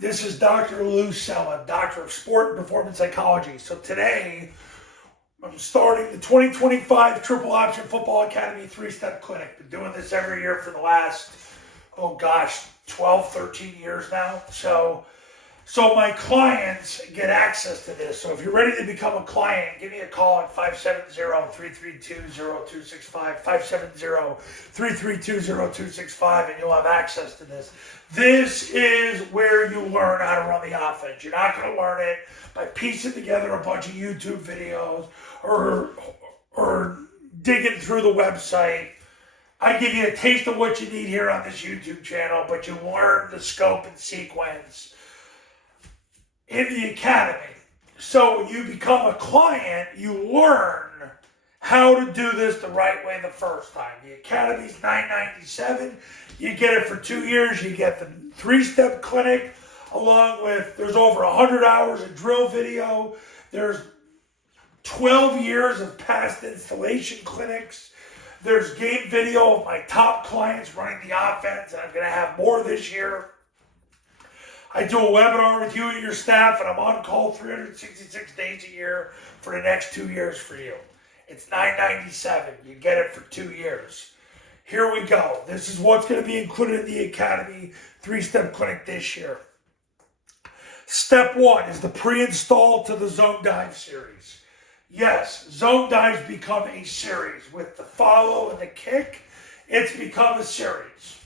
This is Dr. Lou Cella, Doctor of Sport and Performance Psychology. So today, I'm starting the 2025 Triple Option Football Academy 3-Step Clinic. Been doing this every year for the last, 12, 13 years now. So my clients get access to this. So if you're ready to become a client, give me a call at 570-332-0265, 570-332-0265, and you'll have access to this. This is where you learn how to run the offense. You're not going to learn it by piecing together a bunch of YouTube videos or digging through the website. I give you a taste of what you need here on this YouTube channel, but you learn the scope and sequence in the academy. So when you become a client, you learn how to do this the right way the first time. The academy's $997. You get it for 2 years. You get the 3-step clinic along with, there's over 100 hours of drill video. There's 12 years of past installation clinics. There's game video of my top clients running the offense, and I'm going to have more this year. I do a webinar with you and your staff, and I'm on call 366 days a year for the next 2 years for you. It's $997. You get it for 2 years. Here we go. This is what's going to be included in the Academy 3-Step Clinic this year. Step 1 is the pre-install to the Zone Dive series. Yes, Zone Dives become a series. With the follow and the kick, it's become a series.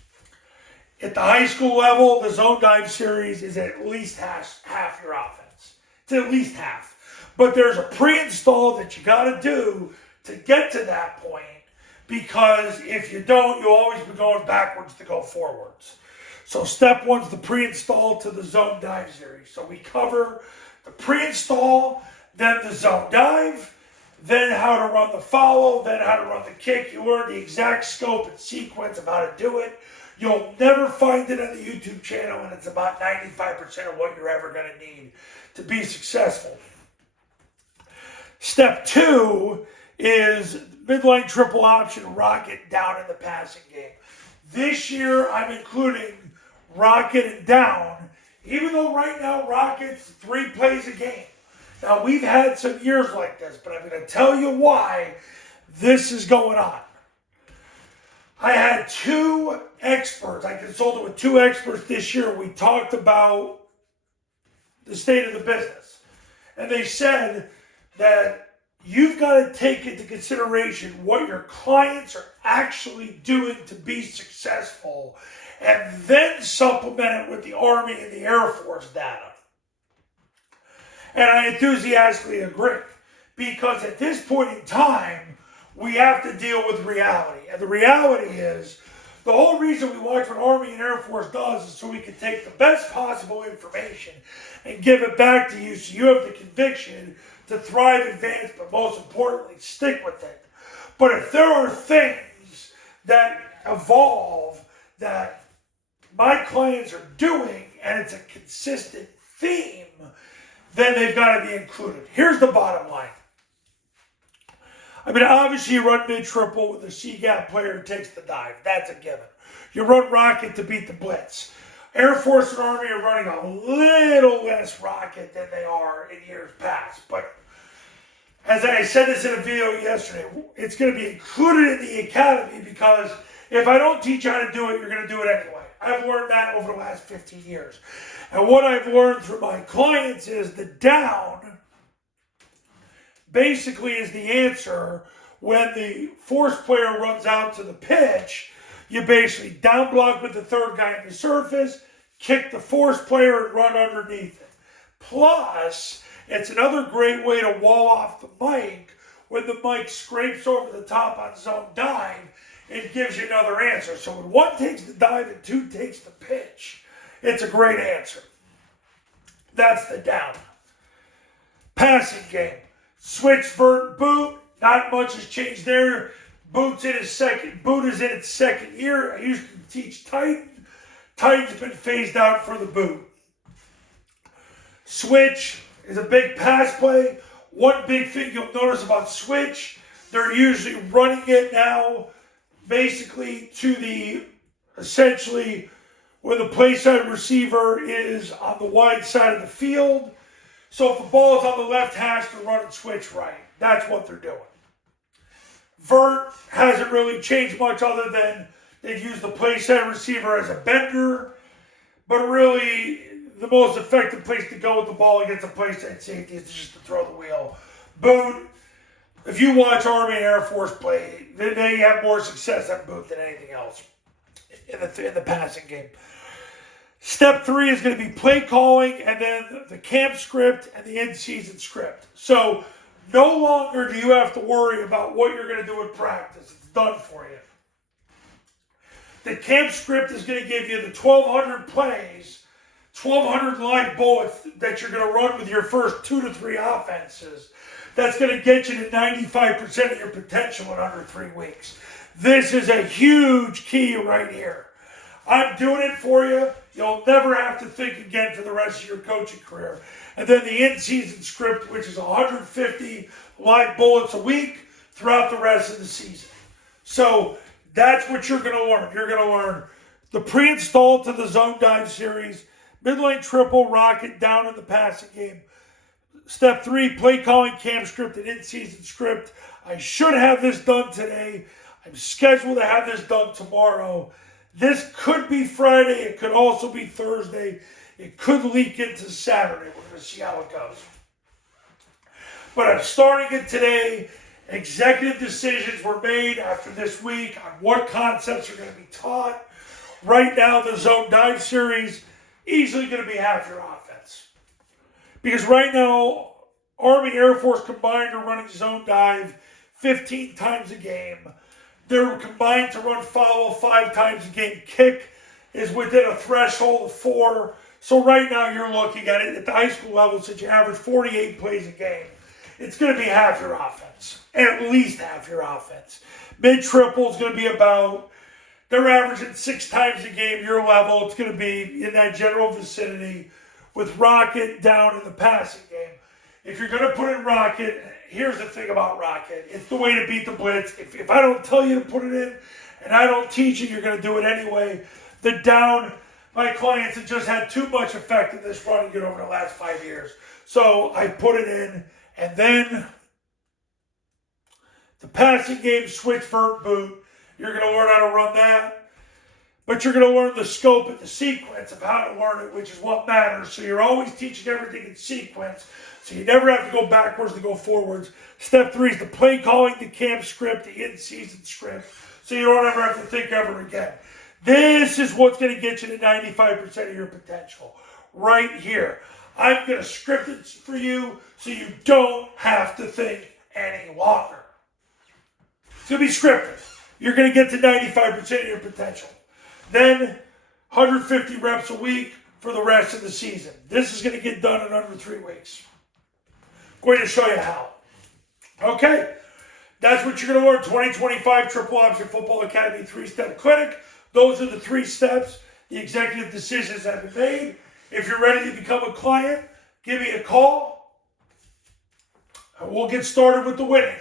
At the high school level, the Zone Dive series is at least half your offense. It's at least half. But there's a pre-install that you got to do to get to that point, because if you don't, you'll always be going backwards to go forwards. So step 1 is the pre-install to the Zone Dive series. So we cover the pre-install, then the Zone Dive, then how to run the follow, then how to run the kick. You learn the exact scope and sequence of how to do it. You'll never find it on the YouTube channel, and it's about 95% of what you're ever going to need to be successful. Step 2 is Midline Triple Option Rocket Down in the passing game. This year, I'm including Rocket and Down, even though right now Rocket's 3 plays a game. Now, we've had some years like this, but I'm going to tell you why this is going on. I had 2 experts. I consulted with 2 experts this year. We talked about the state of the business. And they said that you've got to take into consideration what your clients are actually doing to be successful, and then supplement it with the Army and the Air Force data. And I enthusiastically agree, because at this point in time, we have to deal with reality. And the reality is, the whole reason we watch what Army and Air Force does is so we can take the best possible information and give it back to you, so you have the conviction to thrive, advance, but most importantly, stick with it. But if there are things that evolve that my clients are doing, and it's a consistent theme, then they've got to be included. Here's the bottom line. I mean, obviously, you run mid-triple with a C-gap player who takes the dive. That's a given. You run rocket to beat the blitz. Air Force and Army are running a little less rocket than they are in years past. But as I said this in a video yesterday, it's going to be included in the academy, because if I don't teach you how to do it, you're going to do it anyway. I've learned that over the last 15 years. And what I've learned through my clients is the down basically is the answer. When the force player runs out to the pitch, you basically down block with the third guy on the surface, kick the force player, and run underneath it. Plus, it's another great way to wall off the mic. When the mic scrapes over the top on Zone Dive, it gives you another answer. So when 1 takes the dive and 2 takes the pitch, it's a great answer. That's the down. Passing game. Switch, vert, boot. Not much has changed there. Boot is in its second year. I used to teach Titan. Titan's been phased out for the boot. Switch is a big pass play. One big thing you'll notice about switch, they're usually running it now basically to the essentially where the play side receiver is on the wide side of the field. So if the ball is on the left hash, to run and switch right. That's what they're doing. Vert hasn't really changed much other than they've used the play side receiver as a bender. But really, the most effective place to go with the ball against a play side safety is just to throw the wheel. Boot, if you watch Army and Air Force play, they have more success at boot than anything else in the passing game. Step 3 is going to be play calling, and then the camp script and the in-season script. So no longer do you have to worry about what you're going to do in practice. It's done for you. The camp script is going to give you the 1,200 plays, 1,200 live bullets that you're going to run with your first 2 to 3 offenses. That's going to get you to 95% of your potential in under 3 weeks. This is a huge key right here. I'm doing it for you. You'll never have to think again for the rest of your coaching career. And then the in-season script, which is 150 live bullets a week throughout the rest of the season. So that's what you're going to learn. You're going to learn the pre-install to the zone dive series, midline triple, rocket, down in the passing game. Step 3, play calling, camp script, and in-season script. I should have this done today. I'm scheduled to have this done tomorrow. This could be Friday. It could also be Thursday. It could leak into Saturday. We're going to see how it goes. But I'm starting it today. Executive decisions were made after this week on what concepts are going to be taught. Right now, the zone dive series easily going to be half your offense. Because right now, Army Air Force combined are running zone dive 15 times a game. They're combined to run follow 5 times a game. Kick is within a threshold of 4. So right now you're looking at it at the high school level, since you average 48 plays a game. It's going to be half your offense, at least half your offense. Mid-triple is going to be about, they're averaging 6 times a game your level. It's going to be in that general vicinity with rocket down in the passing game. If you're going to put in rocket, here's the thing about rocket. It's the way to beat the blitz. If I don't tell you to put it in and I don't teach you, you're going to do it anyway. The down, my clients have just had too much effect in this running game over the last 5 years. So I put it in, and then the passing game, switch, vert, boot. You're going to learn how to run that. But you're going to learn the scope and the sequence of how to learn it, which is what matters. So you're always teaching everything in sequence. So you never have to go backwards to go forwards. Step 3 is the play calling, the camp script, the in-season script. So you don't ever have to think ever again. This is what's going to get you to 95% of your potential. Right here. I'm going to script it for you so you don't have to think any longer. It's going to be scripted. You're going to get to 95% of your potential. Then 150 reps a week for the rest of the season. This is going to get done in under 3 weeks. Going to show you how. Okay, that's what you're going to learn. 2025 Triple Option Football Academy 3-step clinic. Those are the 3 steps. The executive decisions have been made. If you're ready to become a client, give me a call. And we'll get started with the winning.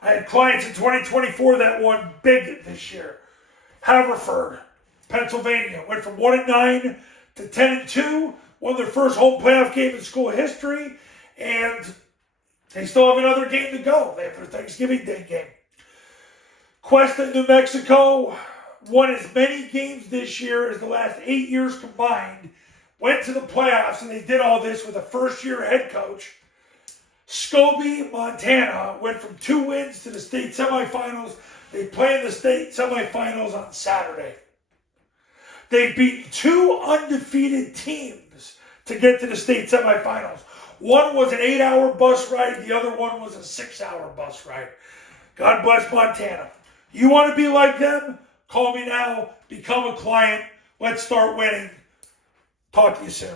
I had clients in 2024 that won big this year. Haverford, Pennsylvania, went from 1-9 to 10-2. Won their first home playoff game in school history. And they still have another game to go. They have their Thanksgiving Day game. Cuesta, New Mexico, won as many games this year as the last 8 years combined. Went to the playoffs, and they did all this with a first-year head coach. Scobie, Montana, went from 2 wins to the state semifinals. They play in the state semifinals on Saturday. They beat 2 undefeated teams to get to the state semifinals. One was an 8-hour bus ride. The other one was a 6-hour bus ride. God bless Montana. You want to be like them? Call me now. Become a client. Let's start winning. Talk to you soon.